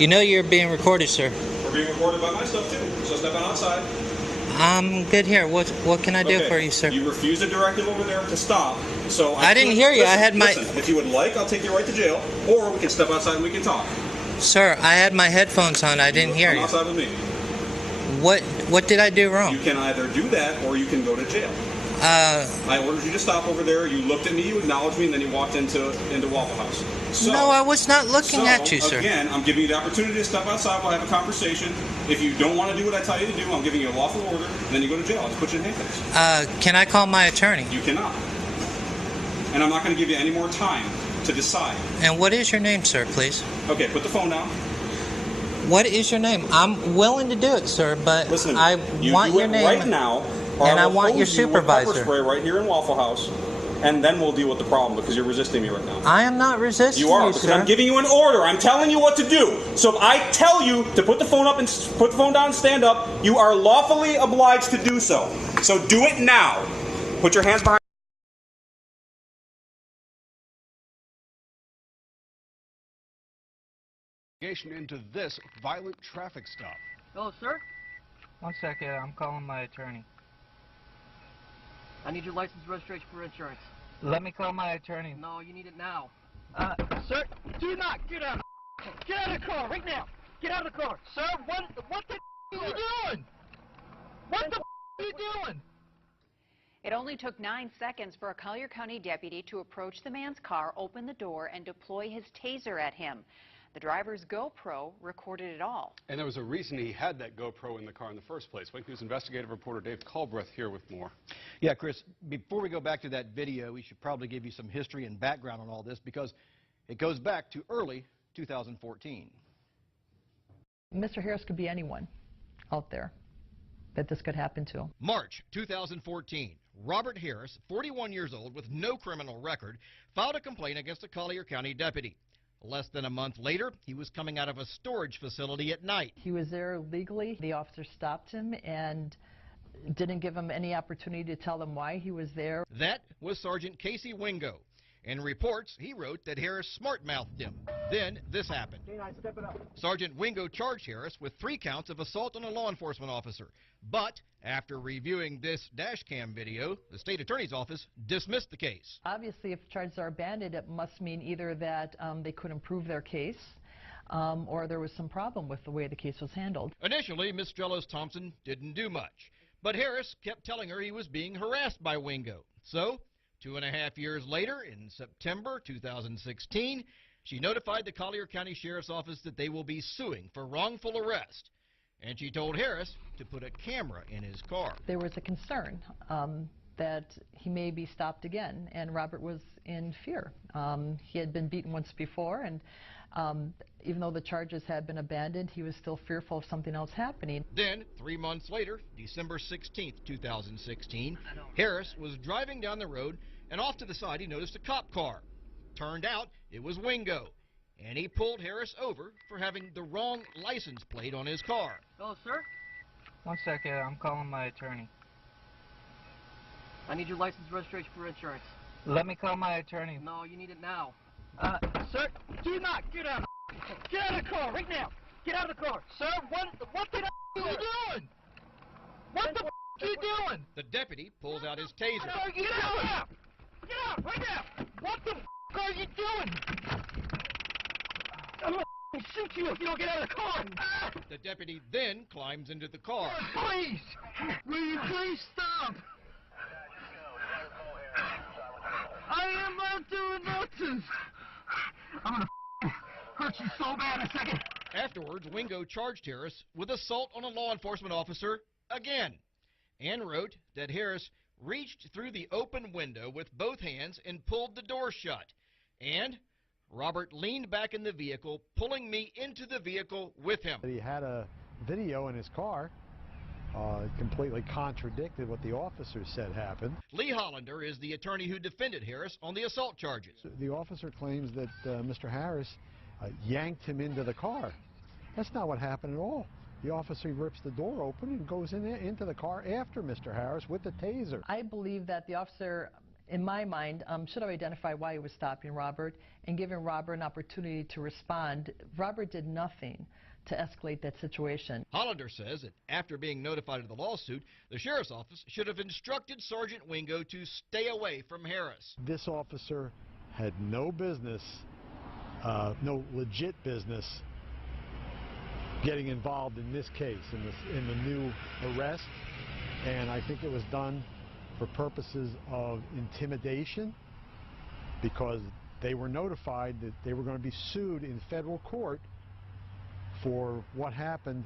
You know you're being recorded, sir. We're being recorded by my stuff too, so step on outside. I'm good here. What can I do for you, sir? You refused a directive over there to stop, so I didn't hear you. Listen, I had my... Listen, if you would like, I'll take you right to jail, or we can step outside and we can talk. Sir, I had my headphones on. I didn't hear you. Come outside with me. What did I do wrong? You can either do that, or you can go to jail. I ordered you to stop over there. You looked at me, you acknowledged me, and then you walked into Waffle House. So, no, I was not looking at you, sir. Again, I'm giving you the opportunity to step outside. We'll have a conversation. If you don't want to do what I tell you to do, I'm giving you a lawful order, and then you go to jail. I'll just put you in handcuffs. Can I call my attorney? You cannot. And I'm not going to give you any more time to decide. And what is your name, sir, please? Okay, put the phone down. What is your name? I'm willing to do it, sir, but listen, I want your name right now, and I want your supervisor. Pepper spray right here in Waffle House, and then we'll deal with the problem because you're resisting me right now. I am not resisting you. Are you, because sir. I'm giving you an order. I'm telling you what to do. So if I tell you to put the phone up and put the phone down and stand up, you are lawfully obliged to do so. So do it now. Put your hands behind. Into this violent traffic stop. Hello, sir? 1 second, I'm calling my attorney. I need your license registration for insurance. Let me call my attorney. No, you need it now. Sir, do not get out of the car right now. Get out of the car. Sir, what the are you doing? What the are you doing? It only took 9 seconds for a Collier County deputy to approach the man's car, open the door, and deploy his taser at him. The driver's GoPro recorded it all. And there was a reason he had that GoPro in the car in the first place. Wake News investigative reporter Dave Culbreth here with more. Yeah, Chris, before we go back to that video, we should probably give you some history and background on all this because it goes back to early 2014. Mr. Harris could be anyone out there that this could happen to. March 2014. Robert Harris, 41 years old with no criminal record, filed a complaint against a Collier County deputy. Less than a month later, he was coming out of a storage facility at night. He was there legally. The officer stopped him and didn't give him any opportunity to tell them why he was there. That was Sergeant Kasey Wingo. In reports, he wrote that Harris smart-mouthed him. Then this happened. Sergeant Wingo charged Harris with 3 counts of assault on a law enforcement officer. But after reviewing this dash cam video, the state attorney's office dismissed the case. Obviously, if charges are abandoned, it must mean either that they couldn't prove their case or there was some problem with the way the case was handled. Initially, Ms. Strellos-Thompson didn't do much. But Harris kept telling her he was being harassed by Wingo. So 2.5 years later, in September 2016, she notified the Collier County Sheriff's Office that they will be suing for wrongful arrest. And she told Harris to put a camera in his car. There was a concern that he may be stopped again, and Robert was in fear. He had been beaten once before, and even though the charges had been abandoned, he was still fearful of something else happening. Then, 3 months later, December 16th, 2016, Harris was driving down the road, and off to the side he noticed a cop car. Turned out it was Wingo, and he pulled Harris over for having the wrong license plate on his car. Hello, sir? 1 second, I'm calling my attorney. I need your license registration for insurance. Let me call my attorney. No, you need it now. Sir, do not get out of the car right now. Get out of the car. Sir, what the are you doing? What the are you doing? The deputy pulls out his taser. What are you doing? Get out right now. What the are you doing? I'm gonna shoot you if you don't get out of the car. The deputy then climbs into the car. Please, will you please stop? I am not doing nothing. I'm gonna hurt you so bad in a second. Afterwards, Wingo charged Harris with assault on a law enforcement officer again, and wrote that Harris reached through the open window with both hands and pulled the door shut. And Robert leaned back in the vehicle, pulling me into the vehicle with him. He had a video in his car. Completely contradicted what the officer said happened. Lee Hollander is the attorney who defended Harris on the assault charges. The officer claims that Mr. Harris yanked him into the car. That's not what happened at all. The officer rips the door open and goes into the car after Mr. Harris with the taser. I believe that the officer in my mind, should have identified why he was stopping Robert and given Robert an opportunity to respond. Robert did nothing to escalate that situation. Hollander says that after being notified of the lawsuit, the sheriff's office should have instructed Sergeant Wingo to stay away from Harris. This officer had no business, no legit business, getting involved in this case, in the new arrest, and I think it was done for purposes of intimidation, because they were notified that they were going to be sued in federal court for what happened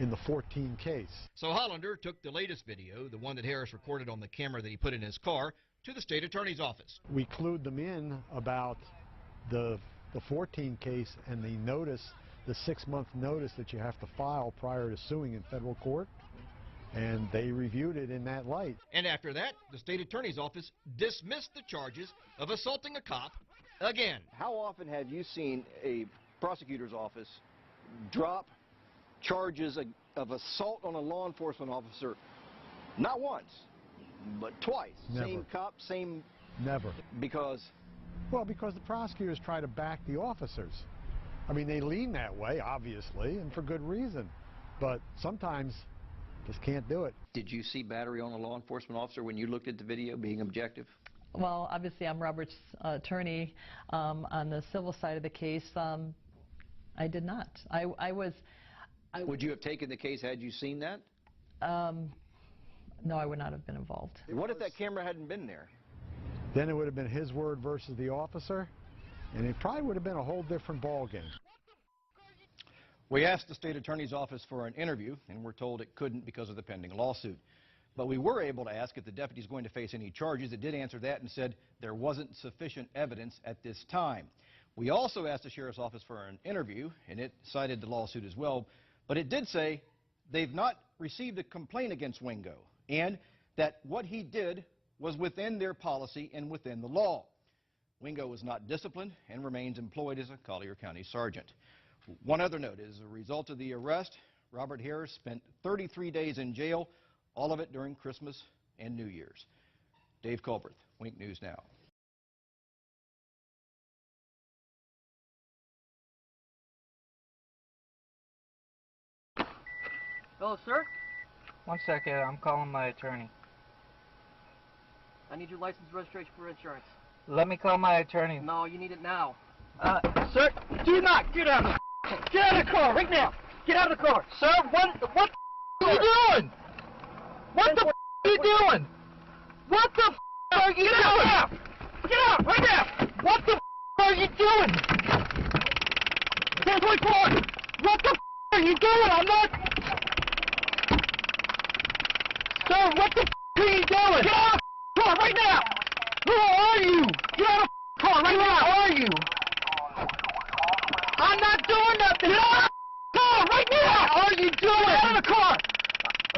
in the 14 case. So Hollander took the latest video, the one that Harris recorded on the camera that he put in his car, to the state attorney's office. We clued them in about the 14 case and the notice, the 6-month notice that you have to file prior to suing in federal court, and they reviewed it in that light. And after that, the state attorney's office dismissed the charges of assaulting a cop again. How often have you seen a prosecutor's office drop charges of assault on a law enforcement officer? Not once, but twice. Never. Same cop, same... Never. Because? Well, because the prosecutors try to back the officers. I mean, they lean that way, obviously, and for good reason. But sometimes just can't do it. Did you see battery on a law enforcement officer when you looked at the video, being objective? Well, obviously, I'm Robert's attorney on the civil side of the case. I did not. Would you have taken the case had you seen that? No, I would not have been involved. What if that camera hadn't been there? Then it would have been his word versus the officer, and it probably would have been a whole different ballgame. We asked the state attorney's office for an interview, and we're told it couldn't because of the pending lawsuit. But we were able to ask if the deputy's going to face any charges. It did answer that and said there wasn't sufficient evidence at this time. We also asked the sheriff's office for an interview, and it cited the lawsuit as well. But it did say they've not received a complaint against Wingo, and that what he did was within their policy and within the law. Wingo was not disciplined and remains employed as a Collier County sergeant. One other note, as a result of the arrest, Robert Harris spent 33 days in jail, all of it during Christmas and New Year's. Dave Culberth, Wink News Now. Hello, sir? 1 second, I'm calling my attorney. I need your license, registration for insurance. Let me call my attorney. No, you need it now. Sir, do not get out of the get out of the car right now. Get out of the car. Sir, what are you doing? What the are you doing? What the are you doing? Get out right now. What the are you doing? 1024. What the are you doing? I'm not. Sir, what the are you doing? Get out of the car right now. Who are you? Get out of the car right now. Who are you? I'm not doing nothing. Get out of the car right now. What are you doing? Get out of the car.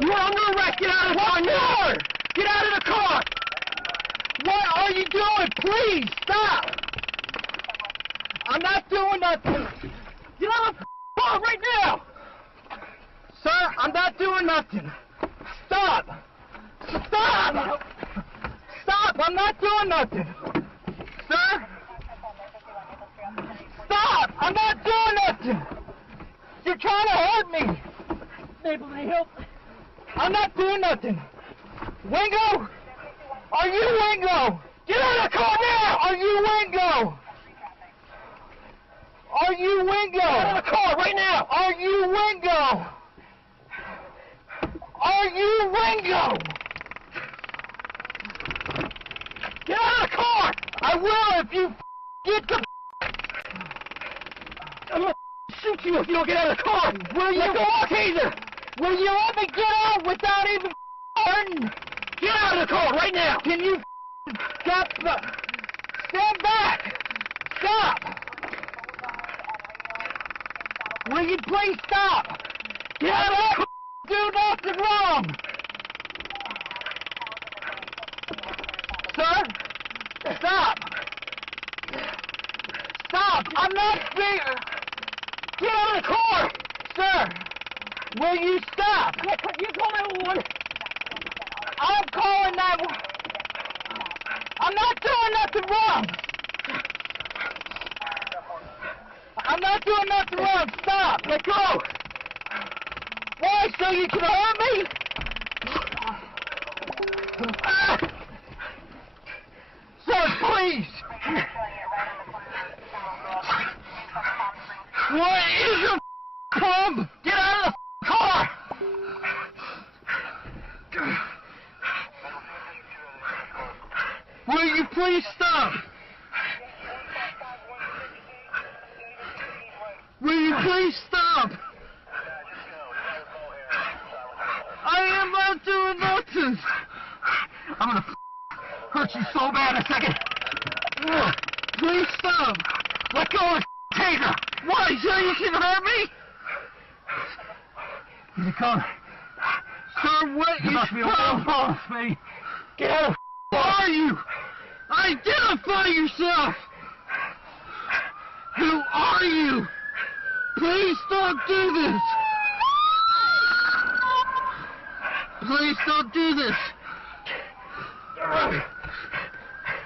You're under arrest. Get out of the car. Get out of the car. What are you doing? Please stop. I'm not doing nothing. Get out of the car right now. Sir, I'm not doing nothing. Stop. Stop. Stop. I'm not doing nothing. Sir. Stop. I'm not doing nothing. You're trying to hurt me. Able to help. I'm not doing nothing. Wingo? Are you Wingo? Get out of the car now! Are you Wingo? Are you Wingo? Get out of the car right now! Are you Wingo? Are you Wingo? Get out of the car! I will if you get the I'm gonna shoot you if you don't get out of the car! Will you taser? Will you let me get out without even hurting? Get out of the car right now! Can you stop? Stand back! Stop! Will you please stop? Get out of the car! Do nothing wrong! Sir? Stop! Stop! I'm not speaking! Get out of the car! Sir! Will you stop? You call 911! I'm calling 911! I'm not doing nothing wrong. I'm not doing nothing wrong. Stop. Let go. Why? So you can hurt me? Sir, please. What is your problem? Get out of the car. Will you please stop? Will you please stop? I am not doing nothing. I'm gonna hurt you so bad in a second. Please stop. Let go of the taser. Why? So you can hurt me? Here you come. Sir, what is your problem? Get out of Who are you? Identify yourself! Who are you? Please don't do this! Please don't do this!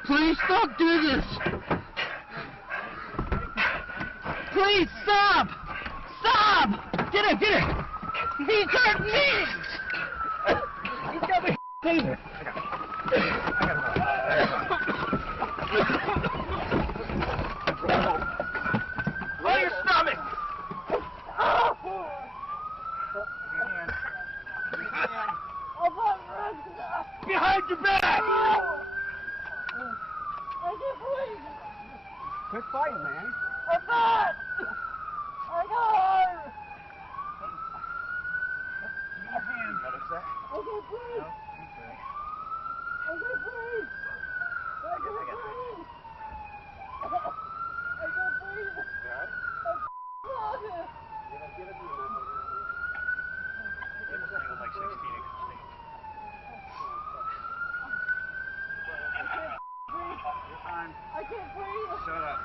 Please don't do this! Please stop! Stop! Get it, get it! He's hurt me! He's got me taser! Roll your stomach! Behind your back! I can't breathe! Quit fighting, man. I'm not! I got hurt! Give me your hand. Notice that? I can't breathe! No, he's good. I can't breathe! I can't breathe! I can't breathe! Give it to me, man. It's like 16 inches. You're fine. I can't breathe. Shut up.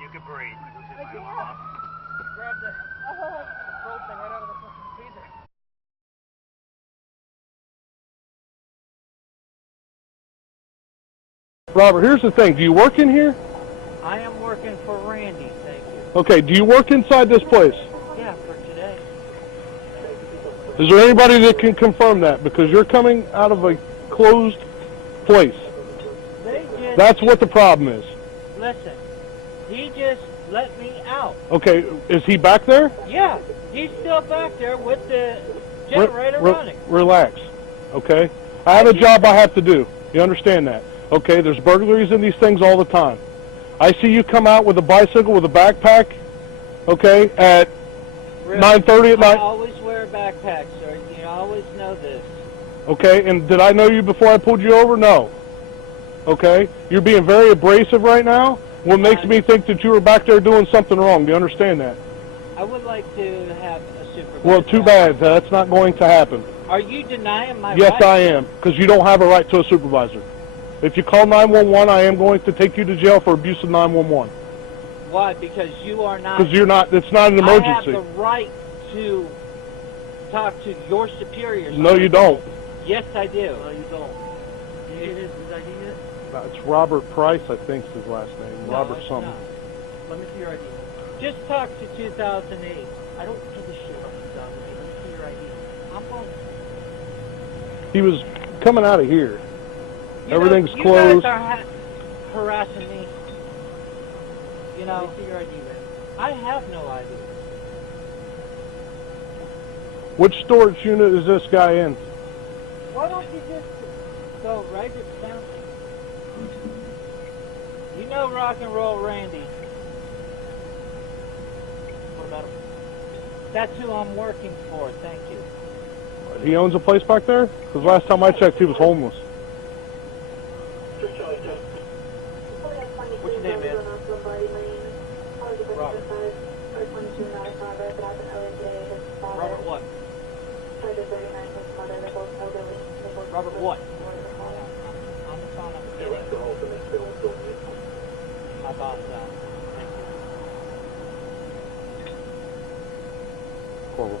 You can breathe. I can't. Grab the control thing right out of the fucking freezer. Robert, here's the thing. Do you work in here? I am working for Randy, thank you. Okay, do you work inside this place? Yeah, for today. Is there anybody that can confirm that? Because you're coming out of a closed place. That's what the problem is. Listen, he just let me out. Okay, is he back there? Yeah, he's still back there with the generator running. Relax, okay? I have a job I have to do. You understand that? Okay, there's burglaries in these things all the time. I see you come out with a bicycle with a backpack, okay, at 9:30 at night. I always wear a backpack, sir. You always know this. Okay, and did I know you before I pulled you over? No. Okay, you're being very abrasive right now. What makes me think that you were back there doing something wrong? Do you understand that? I would like to have a supervisor. Well, too bad. That's not going to happen. Are you denying my right? Yes, I am, because you don't have a right to a supervisor. If you call 911, I am going to take you to jail for abuse of 911. Why? Because you are not... Because you're not, it's not an emergency. I have the right to talk to your superiors. No, you don't. Yes, I do. No, you don't. Did you get his ID yet? It's Robert Price, I think is his last name. No, Robert it's something. not. Let me see your ID. Just talk to 2008. I don't give a shit about 2008. Let me see your ID. I'm going. He was coming out of here. Everything's you closed. You guys are harassing me. You know. Let me see your ID, man. I have no ID. Which storage unit is this guy in? Why don't you just go right down? You know Rock and Roll Randy. What about him? That's who I'm working for, thank you. He owns a place back there? Because last time I checked, he was homeless. What's your name, man? Robert. Robert what? Robert what? On the phone up here. My boss out. Thank you. Horrible.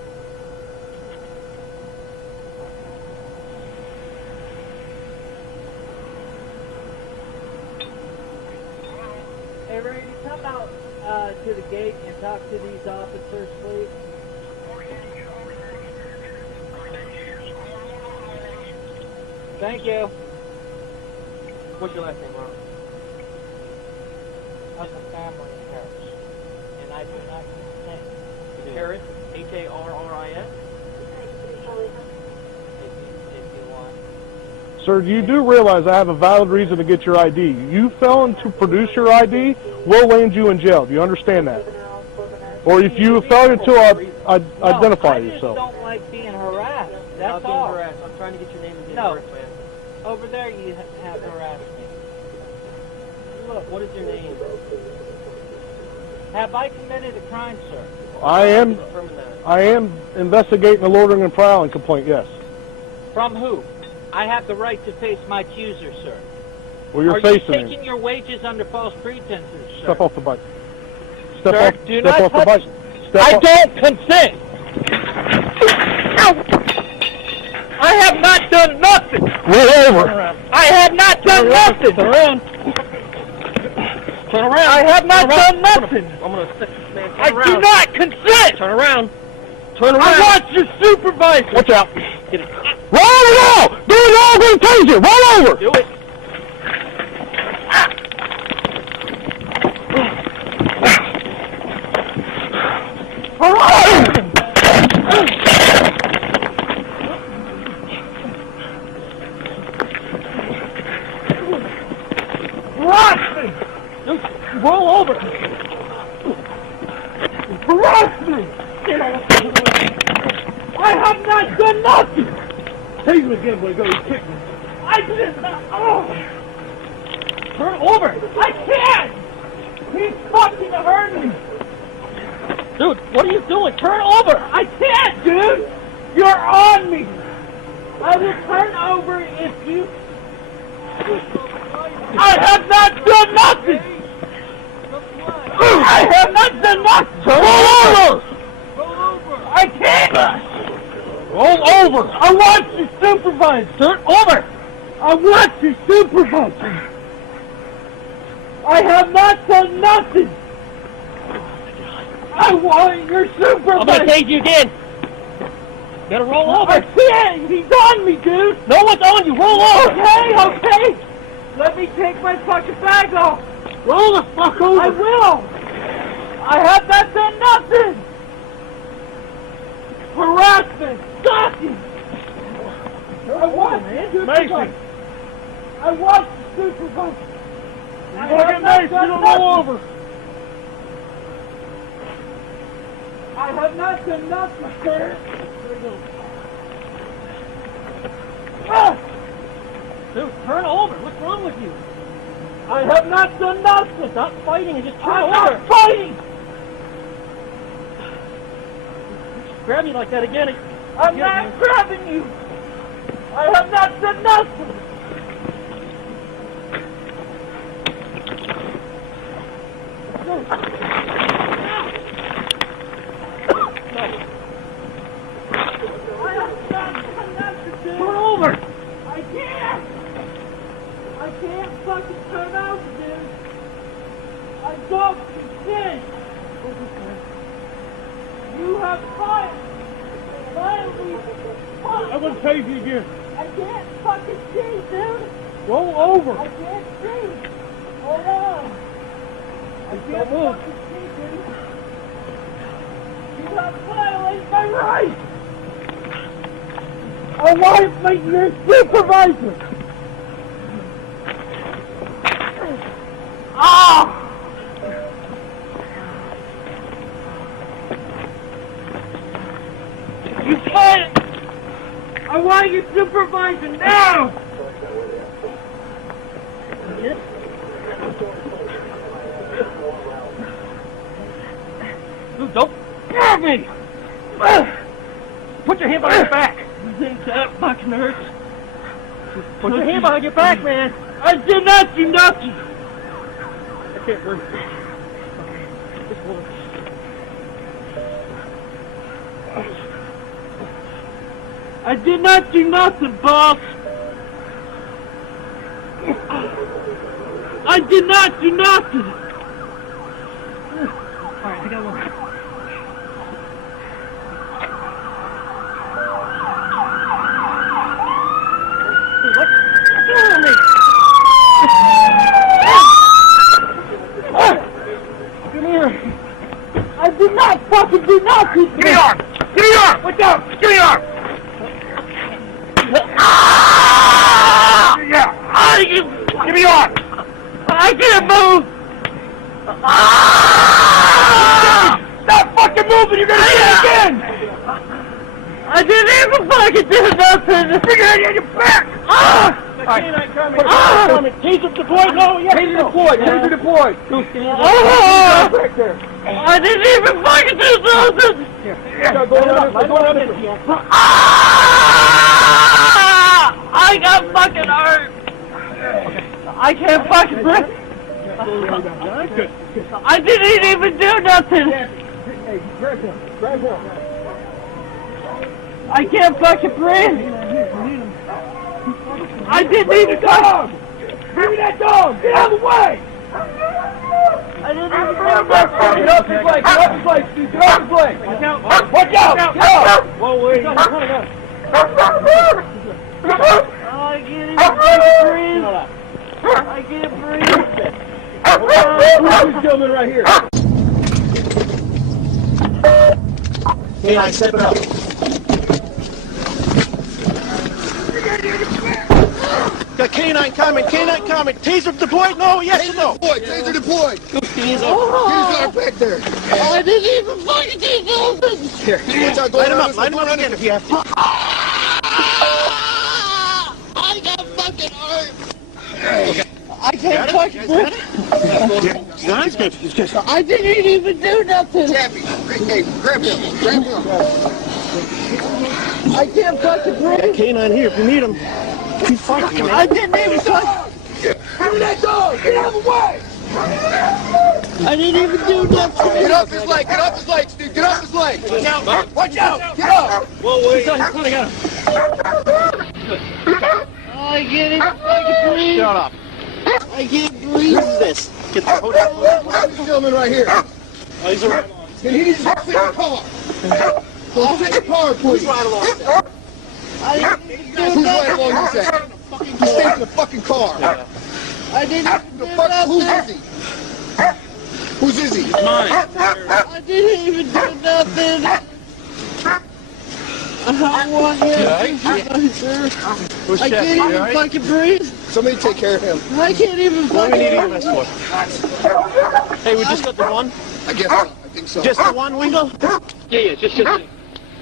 gate and talk to these officers, please? Thank you. What's your last name, Ron? I'm a family in Harris, and I do not consent. Harris? H-A-R-R-I-S? If you want. Sir, you do realize I have a valid reason to get your ID. You failing to produce your ID, we'll land you in jail. Do you understand that? Or if you fail to identify yourself. I just don't like being harassed. That's Not all. being harassed. I'm trying to get your name and date No. of birth, man. Over there you have harassed me. Look, What is your name? have I committed a crime, sir? I am Determine that. investigating a loitering and prowling complaint, yes. From who? I have the right to face my accuser, sir. Well, you're Are facing you him. taking your wages under false pretenses, sir? Step off the bike. Step Sir, off, do step not off the touch- bike. Step I off. don't consent! I have not done nothing! Roll over. I have not done nothing! Turn around. Turn around. I have not Turn around. done nothing! I'm gonna stick this man. Turn I around. do not consent! Turn around. Turn around. I want your supervisor! Watch out. Get it. Roll it all. Do it all. Going to taser. Roll over. Do it. Roll over! Harass me! I have not done nothing! Tase me again, boy. Go. You kick me. I did not. Oh. Turn over! I can't! He's fucking hurting me! Dude, what are you doing? Turn over. I can't, dude! You're on me! I will turn over if you... I have not done nothing! I have not done nothing! Roll over! I can't! Roll over. I want your supervisor! Turn over. I want your supervisor! I have not done nothing! I want your supervisor! I'm gonna tase you again. Gotta roll over. I can't! He's on me, dude! No one's on you. Roll over. Okay! Let me take my fucking bag off! Roll the fuck over. I will! I have not done nothing! Harassment! Stalking! I want supervisor! I want supervisor! I have not done nothing! over. I have not done nothing, sir! Ah! Dude, turn over. What's wrong with you? I have not done nothing! Stop fighting and just turn I'm over. not fighting! Grab me like that again. I'm not grabbing you! I have not done nothing! Turn over. I can't! I can't fucking turn over, dude! I don't consent! You have violently I'm going to tase you again. I can't fucking see, dude! Roll over. I can't see! Hold on! I can't fucking see, dude! You have violated my rights! I want to make your supervisor! Ah! You can't! I want your supervisor now! Dude, don't grab me. Put your hand behind your back. That fucking hurts. Put your hand behind your back, man. I did not do nothing! I can't breathe. Just hold it. I did not do nothing, boss! I did not do nothing! Alright, Give me your arm! Watch out! Give me your arm! Yeah! Give me your arm! I can't move! Stop fucking moving! You're gonna do it again! I didn't even fucking do nothing! Bring your head on your back! Canine coming. Taser deployed? No, yes. Taser deployed! Taser deployed! I didn't even fucking do nothing! I got fucking hurt! I can't fucking breathe! I didn't even do nothing! Hey, grab him. Grab him. I can't fucking breathe! I didn't even dog! Give me that dog! Get out of the way! I didn't even do nothing! Get off his leg! Get off his leg, Steve! Get off his leg! Watch out! Watch out! Get out! Whoa, wait. He's running up. I can't even fucking breathe! I can't breathe! This gentleman right here. Canine, step it up. Got canine coming, taser deployed? No, yes or no? Taser deployed! He's our back there. I didn't even fucking do nothing! Here, light him up again if you have to. I got fucking hurt! Okay. I can't fucking breathe! No, he's good, he's good. I didn't even do nothing! Tappy, hey, grab him, grab him. I can't fucking breathe! Got canine here if you need him. You fucking I didn't even fucking... Give me that dog! Get out of the way! I didn't even do nothing! Get off his leg! Get off his leg, Steve! Get off his leg! Watch out! Watch out! Get up! Whoa, wait. He's pulling out. I can't even fucking breathe! Shut up. I can't breathe! Who's this? Get the hold on. This gentleman right here. Oh, he's right. He needs to sit in the car. Go sit in the car, please. I didn't even do Who's right nothing! along his end? He stays in the fucking car. I didn't even do Who's nothing! is he? Whose is he? I didn't even do nothing! I want you to Who's I Chef? can't You even alright? fucking breathe! Somebody take care of him. I can't even What do we need fucking EMS for? Hey, we just got the one? I guess not. I think so. Just the one, Wingo? Yeah, just. Hey,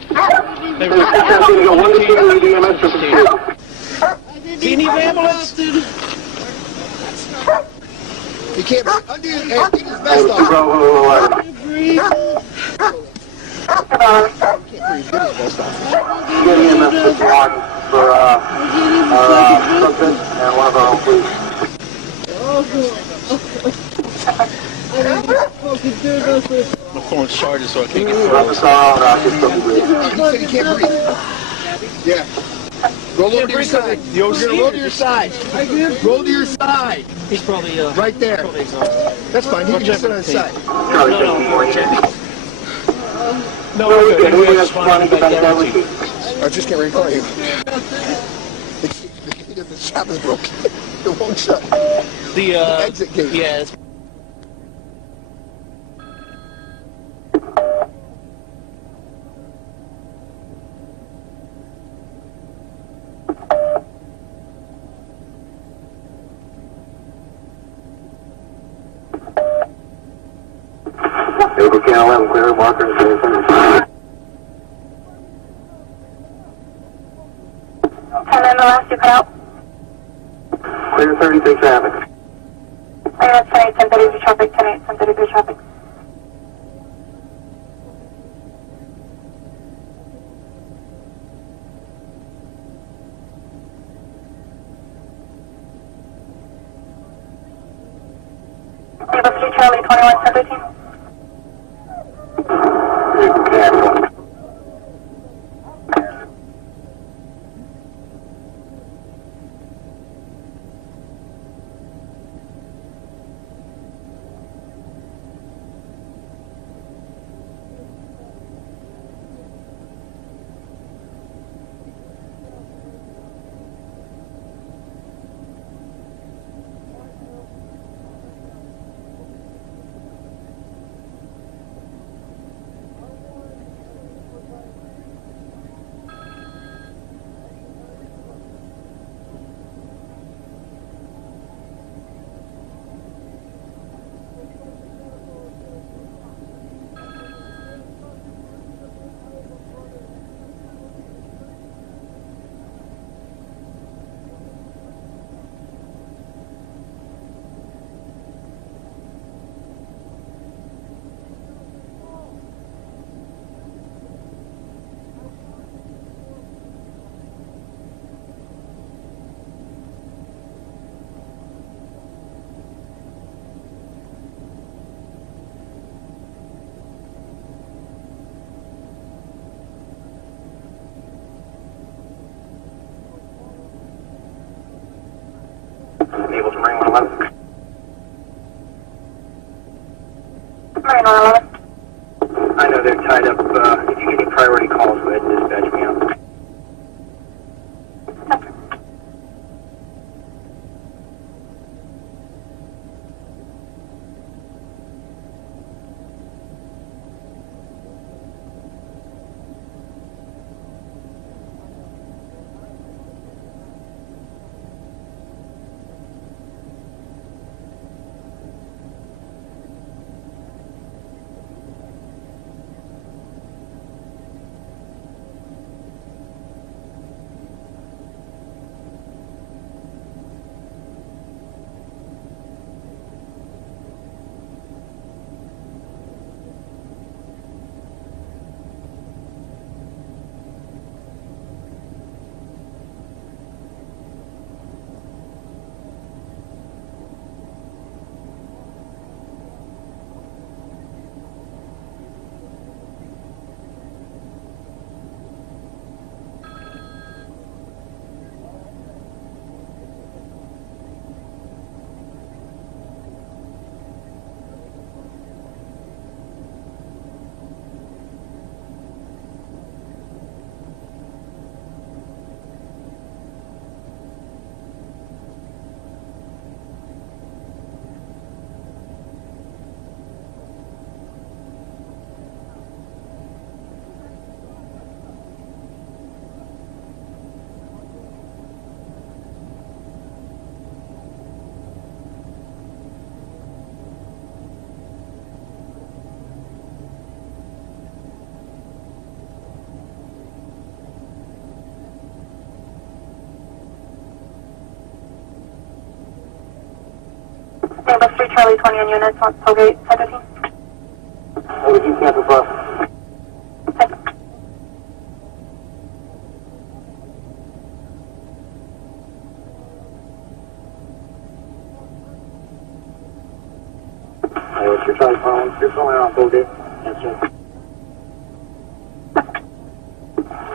we do you need an ambulance? He can't undo his vest off. Can't breathe! Can't breathe. Get his vest off. Get EMS with one for subject and one of our own police. I didn't even fucking do nothing! My phone's charged so I can't get Drop through. us all out, just don't breathe. He said he can't breathe. Yeah. Roll over to your side. You're gonna roll to your side. Roll to your side. He's probably, Right there. That's fine. He can just sit on his side. Charlie 54, check. No, we're good. We I have just wanted to fun, get back down we to you. I just can't recall you. The shop is broken. It won't shut. The Exit gate. Yeah, it's Able can 11, clear, marker, and 10 in the last you cut out. clear 36 traffic. Clear at 10 8, 10:30 traffic, 10 8, 10:30 traffic. Able 3 Charlie 21 1013. 111. I know they're tied up. If you get any priority calls, go ahead and dispatch me out. Rambosk 3 Charlie 20 on units on Tollgate 1015. Everything cancel bus. Hey, what's your Charlie phone? You're calling on Tollgate. Answer.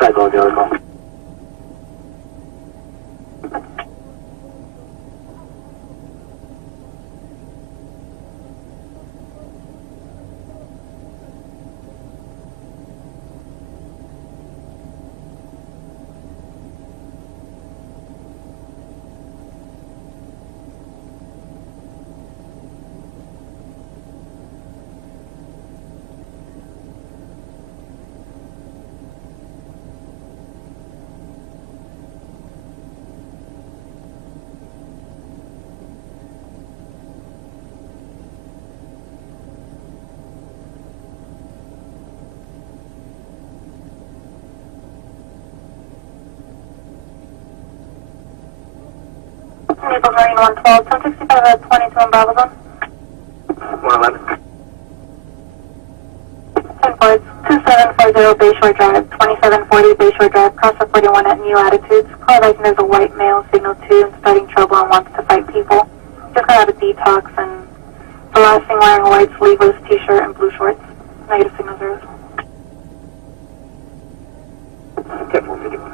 Side call, the other call. Naples Marine 112, 1065 at 22 in Bravo Zone. 111. 10 ports, 2740 Bayshore Drive, 2740 Bayshore Drive, cross the 41 at new attitudes. Call like there's a white male, signal 2, and starting trouble and wants to fight people. Just got out of detox and the last thing wearing a white sleeveless t-shirt and blue shorts. Negative signal 0. Okay, 451.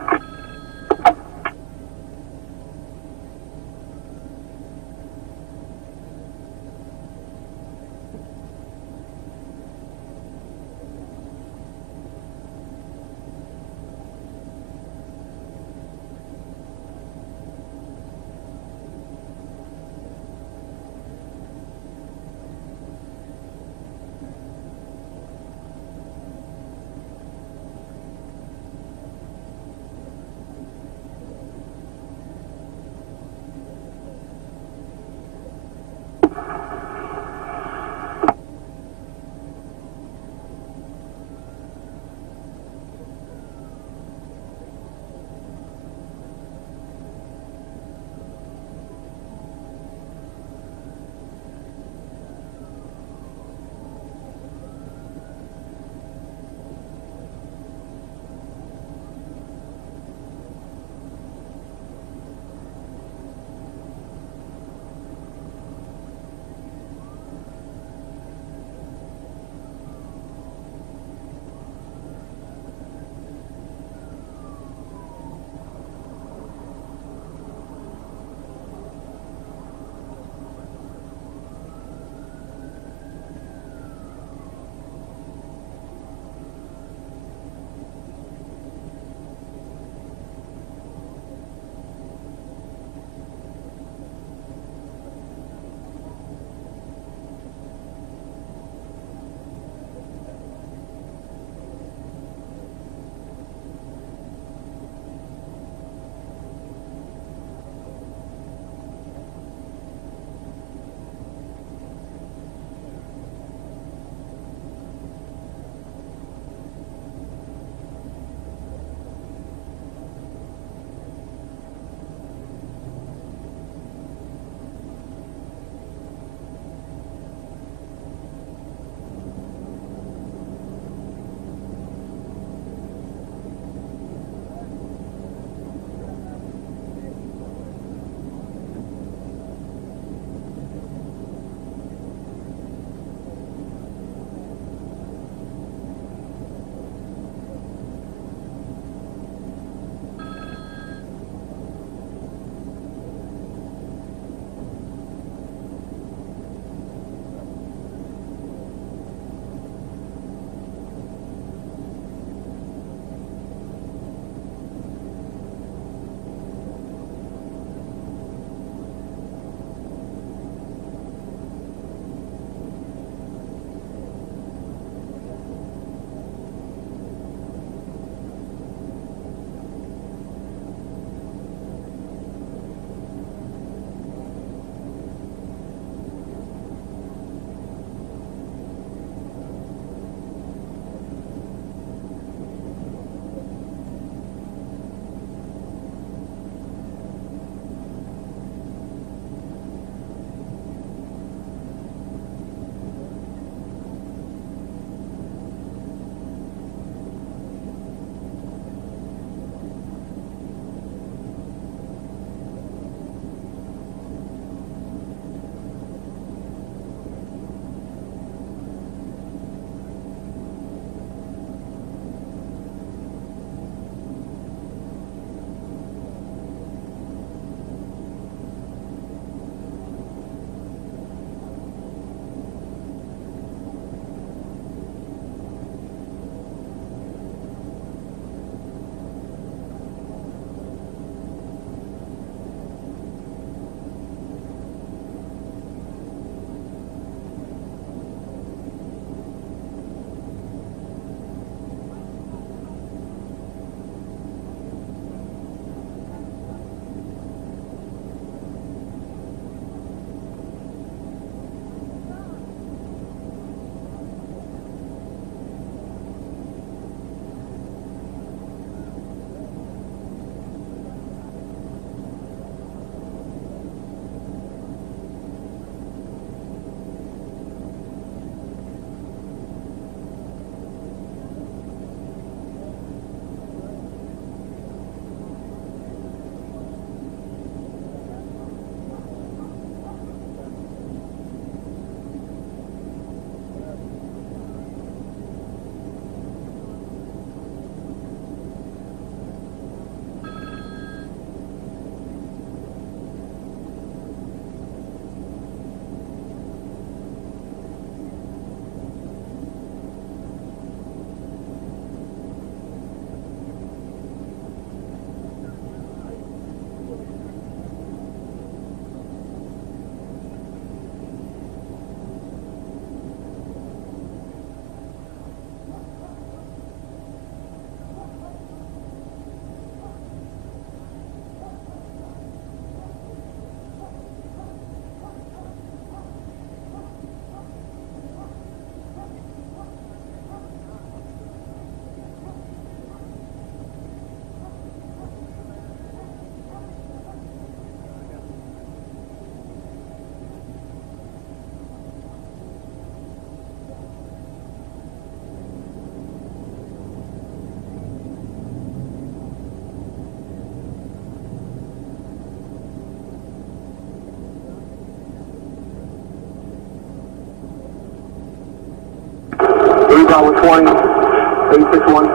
Bravo 20, 861.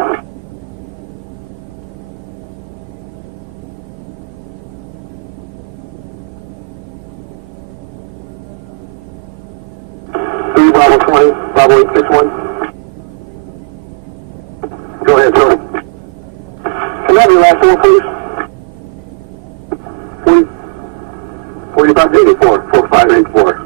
Bravo 20, Bravo 861. Go ahead, sir. Can I have your last one, please? 4584, 4584.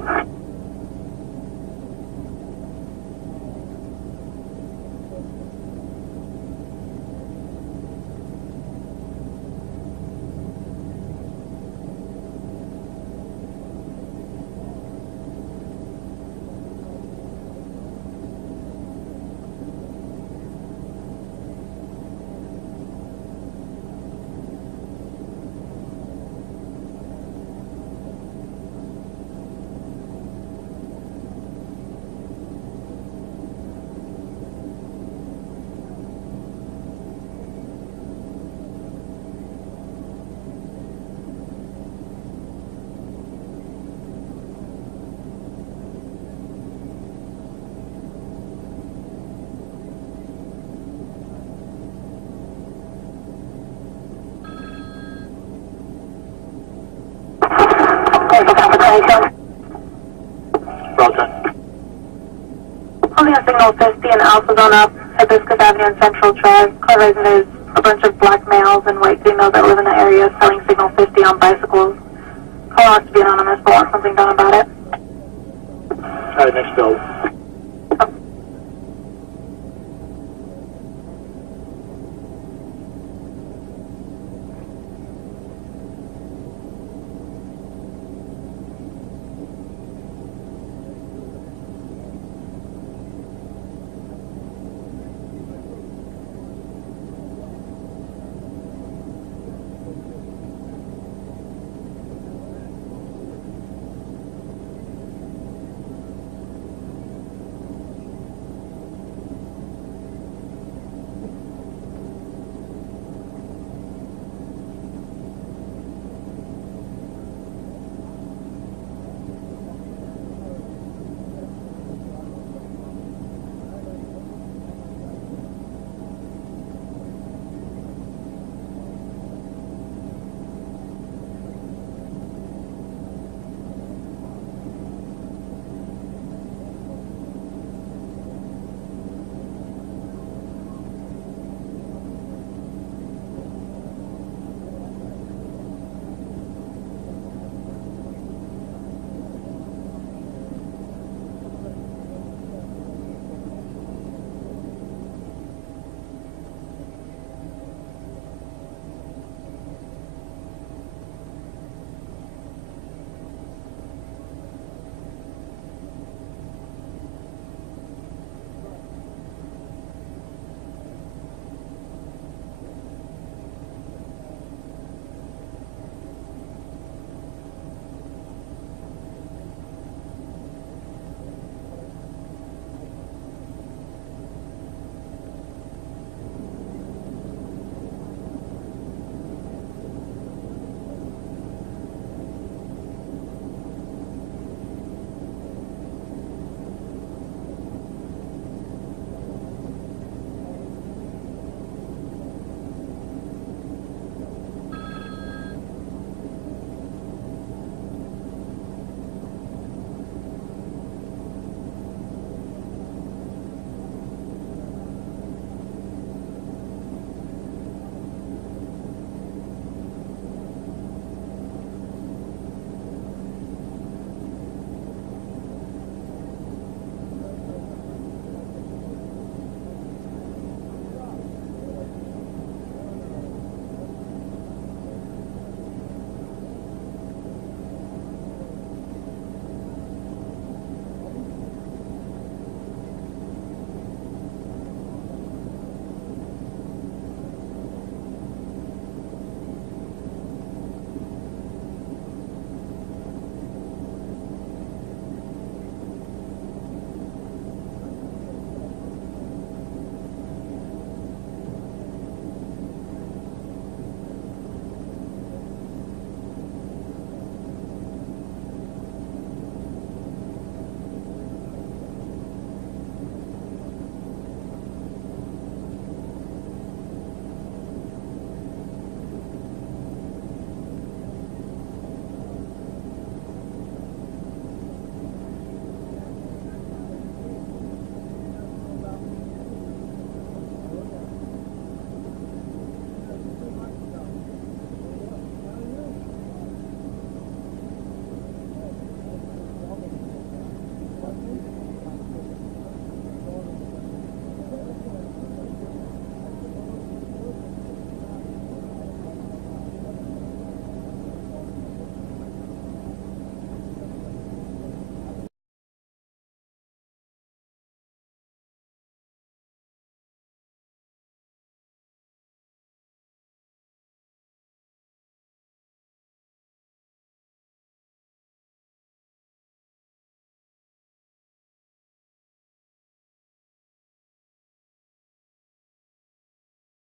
Holding a signal 50 and Alpha Zone up, Hibiscus Avenue and Central Drive. Call reason there's a bunch of black males and white females that live in the area selling signal 50 on bicycles. Call us to be anonymous, but want something done about it. Alright, next build.